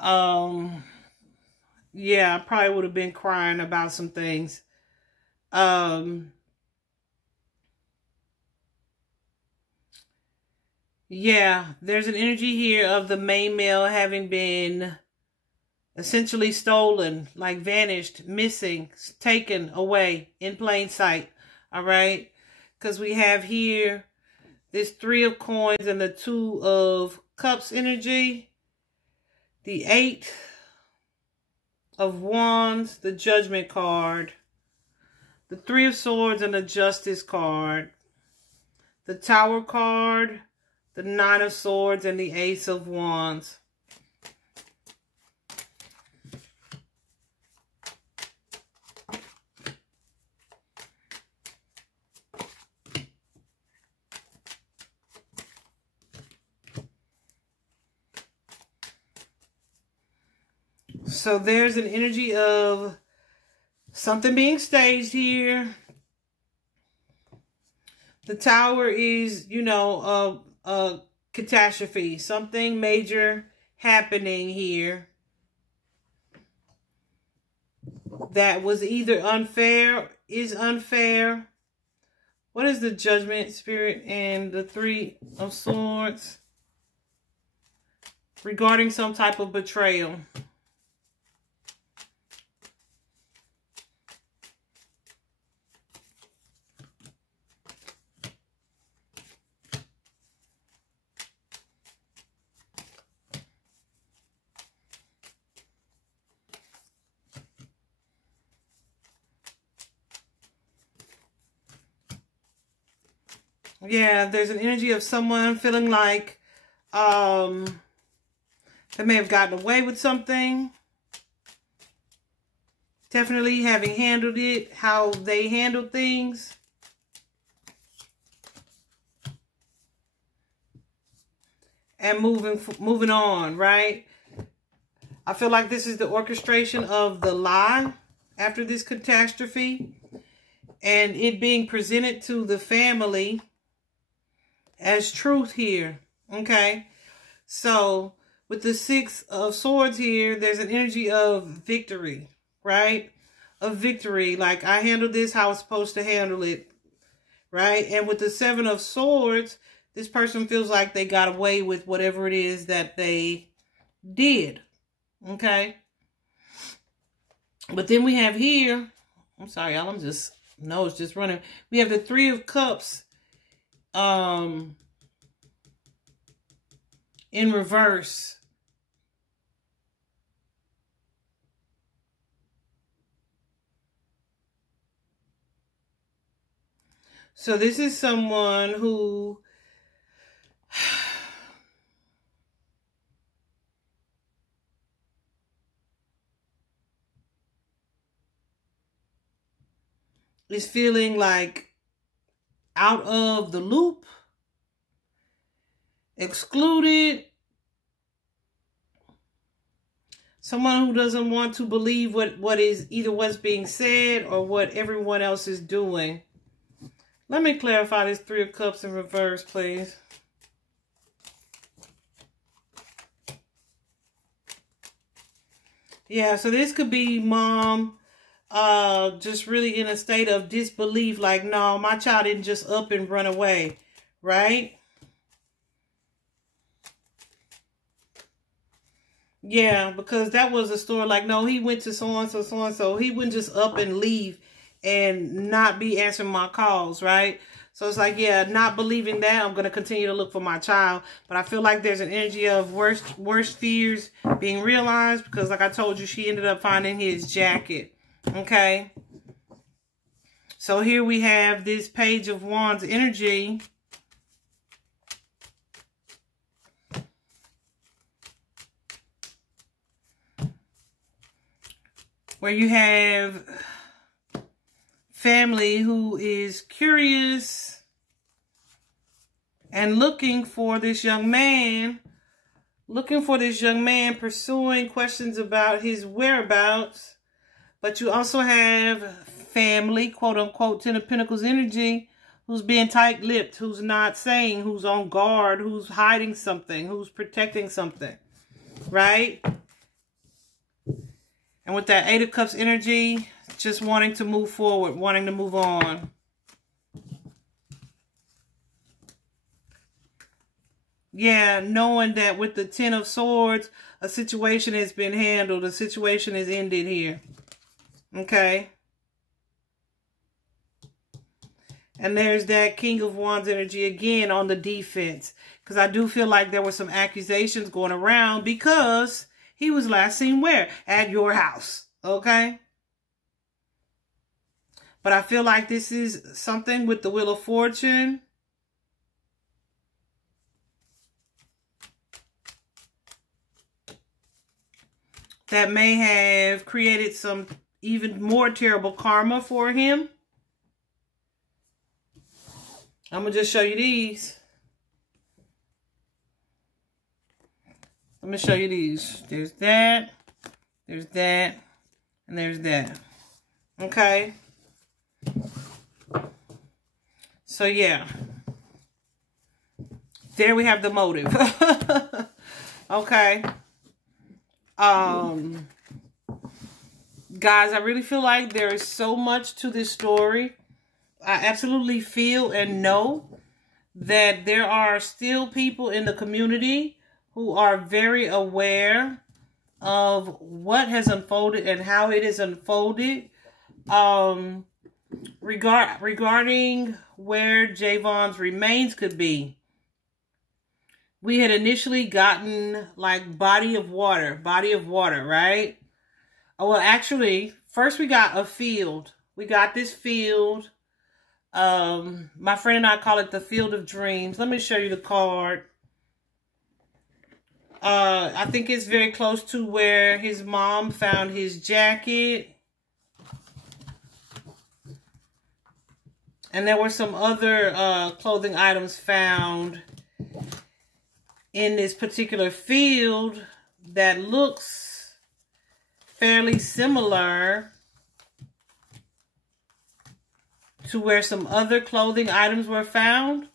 yeah, I probably would have been crying about some things. Yeah, there's an energy here of the main male having been essentially stolen, like vanished, missing, taken away in plain sight. All right? Because we have here this Three of Coins and the Two of Cups energy. The Eight of Wands, the Judgment card. The Three of Swords and the Justice card. The Tower card. The Nine of Swords and the Ace of Wands. So there's an energy of something being staged here. The Tower is, you know, a catastrophe. Something major happening here that was either unfair, is unfair. What is the Judgment, Spirit, and the Three of Swords? Regarding some type of betrayal. Yeah, there's an energy of someone feeling like they may have gotten away with something. Definitely having handled it, how they handled things. And moving on, right? I feel like this is the orchestration of the lie after this catastrophe. And it being presented to the family as truth here. Okay. So with the Six of Swords here, there's an energy of victory, right? Of victory. Like, I handled this how I was supposed to handle it, right? And with the Seven of Swords, this person feels like they got away with whatever it is that they did. Okay. But then we have here, I'm sorry, y'all, nose just running. We have the Three of Cups in reverse. So this is someone who is feeling like out of the loop, excluded. Someone who doesn't want to believe what is either what's being said or what everyone else is doing. Let me clarify this Three of Cups in reverse, please. Yeah, so this could be mom just really in a state of disbelief, like, no, my child didn't just up and run away, right? Yeah, because that was a story like, no, he went to so-and-so, so-and-so. He wouldn't just up and leave and not be answering my calls, right? So it's like, yeah, not believing that, I'm going to continue to look for my child. But I feel like there's an energy of worst fears being realized because, like I told you, she ended up finding his jacket. Okay. So here we have this Page of Wands energy. Where you have family who is curious and looking for this young man, pursuing questions about his whereabouts. But you also have family, quote unquote, Ten of Pentacles energy, who's being tight-lipped, who's not saying, who's on guard, who's hiding something, who's protecting something, right? And with that Eight of Cups energy, just wanting to move forward, wanting to move on. Yeah, knowing that with the Ten of Swords, a situation has been handled. A situation is ended here. Okay. And there's that King of Wands energy again on the defense. Because I do feel like there were some accusations going around because he was last seen where? At your house. Okay. But I feel like this is something with the Wheel of Fortune. That may have created some even more terrible karma for him. I'm going to just show you these. Let me show you these. There's that, and there's that. Okay. So, yeah. There we have the motive. Okay. Guys, I really feel like there is so much to this story. I absolutely feel and know that there are still people in the community who are very aware of what has unfolded and how it is unfolded. Regarding where Javon's remains could be. We had initially gotten like body of water, right? Oh, well, actually, first we got a field. We got this field. My friend and I call it the Field of Dreams. Let me show you the card. I think it's very close to where his mom found his jacket. And there were some other clothing items found in this particular field that looks fairly similar to where some other clothing items were found.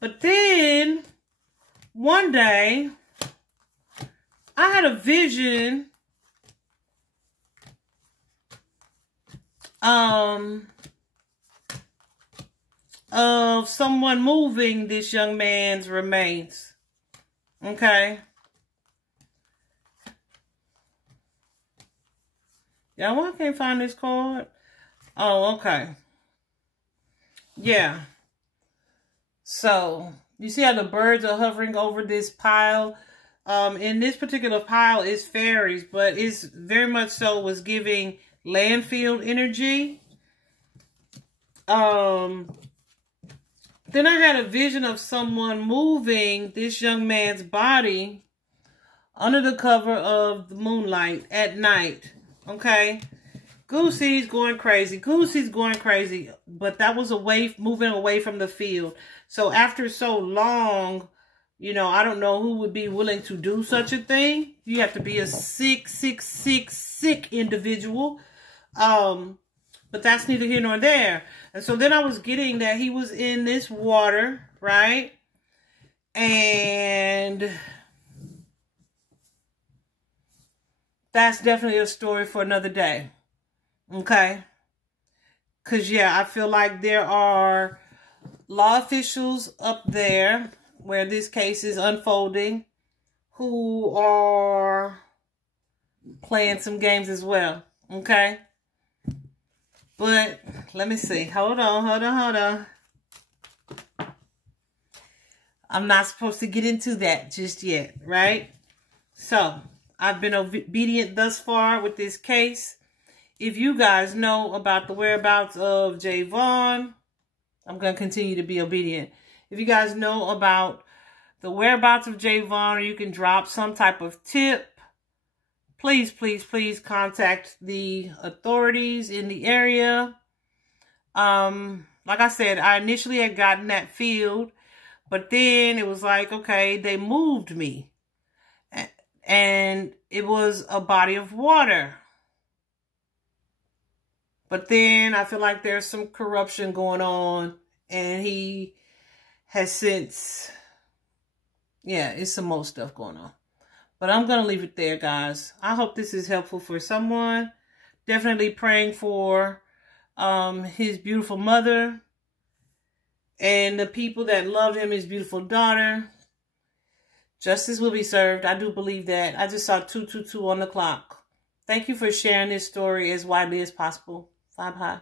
But then one day I had a vision of someone moving this young man's remains. Okay. Yeah, well, I can't find this card. Oh, okay. Yeah. So, you see how the birds are hovering over this pile? In this particular pile is fairies, but it's very much so was giving landfill energy. Then I had a vision of someone moving this young man's body under the cover of the moonlight at night. Okay. Goosey's going crazy. Goosey's going crazy. But that was moving away from the field. So after so long, you know, I don't know who would be willing to do such a thing. You have to be a sick individual. But that's neither here nor there. And so then I was getting that he was in this water, right? And that's definitely a story for another day. Okay? Because, yeah, I feel like there are law officials up there where this case is unfolding who are playing some games as well. Okay? But let me see. Hold on. I'm not supposed to get into that just yet, right? So, I've been obedient thus far with this case. If you guys know about the whereabouts of Javon, I'm going to continue to be obedient. If you guys know about the whereabouts of Javon, or you can drop some type of tip, please, please, please contact the authorities in the area. Like I said, I initially had gotten that field, but then it was like, okay, they moved me. And it was a body of water. But then I feel like there's some corruption going on. And he has since, yeah, it's some more stuff going on. But I'm going to leave it there, guys. I hope this is helpful for someone. Definitely praying for his beautiful mother and the people that loved him, his beautiful daughter. Justice will be served. I do believe that. I just saw 222 on the clock. Thank you for sharing this story as widely as possible. Bye-bye.